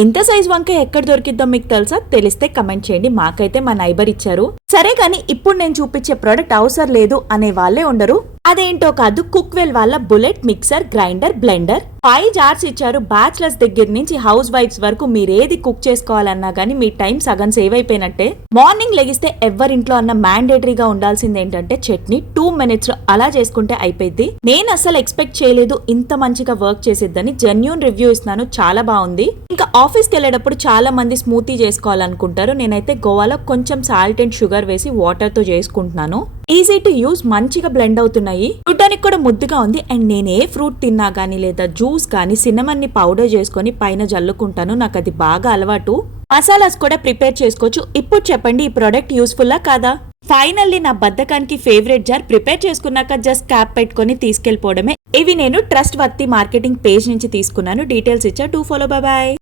ఎంత సైజ్ వంకాయ ఎక్కడ దొరికిద్దో మీకు తెలుసా? తెలిస్తే కమెంట్ చేయండి. మాకైతే మా నైబర్ ఇచ్చారు. సరే కానీ ఇప్పుడు నేను చూపించే ప్రోడక్ట్ అవసరం లేదు అనే వాళ్ళే ఉండరు. అదేంటో కాదు, కుక్వెల్ వాళ్ళ bullet mixer grinder blender 5 jars ఇచ్చారు. బ్యాచిలర్స్ దగ్గర నుంచి హౌస్ వైఫ్స్ వరకు మీరేది కుక్ చేసుకోవాలన్నా గానీ మీ టైం సగం సేవ్ అయిపోయినట్టే. మార్నింగ్ లెగిస్తే ఎవరింట్లో అన్న మ్యాండేటరీగా ఉండాల్సింది ఏంటంటే చట్నీ. 2 minutes లో అలా చేసుకుంటే అయిపోయింది. నేను అసలు ఎక్స్పెక్ట్ చేయలేదు ఇంత మంచిగా వర్క్ చేసిద్దని. జెన్యూన్ రివ్యూ ఇస్తున్నాను, చాలా బాగుంది. ఇంకా ఆఫీస్కి వెళ్ళేటప్పుడు చాలా మంది స్మూతీ చేసుకోవాలనుకుంటారు. నేనైతే గోవాలో కొంచెం సాల్ట్ అండ్ షుగర్ వేసి వాటర్ తో చేసుకుంటున్నాను. ఈజీ టు యూజ్, మంచిగా బ్లెండ్ అవుతున్నాయి. చూడడానికి కూడా ముద్దుగా ఉంది. అండ్ నేను ఏ ఫ్రూట్ తిన్నా గానీ లేదా జ్యూస్ కానీ సిన్నమన్ ని పౌడర్ చేసుకొని పైన జల్లుకుంటాను. నాకు అది బాగా అలవాటు. మసాలాస్ కూడా ప్రిపేర్ చేసుకోవచ్చు. ఇప్పుడు చెప్పండి, ఈ ప్రోడక్ట్ యూస్ఫుల్లా కాదా? ఫైనల్లీ నా బద్దకానికి ఫేవరెట్ జార్ ప్రిపేర్ చేసుకున్నాక జస్ట్ క్యాప్ పెట్టుకొని తీసుకెళ్లిపోవడమే. ఇవి నేను ట్రస్ట్ వర్తి మార్కెటింగ్ పేజ్ నుంచి తీసుకున్నాను. డీటెయిల్స్ ఇచ్చా. To follow. Bye bye.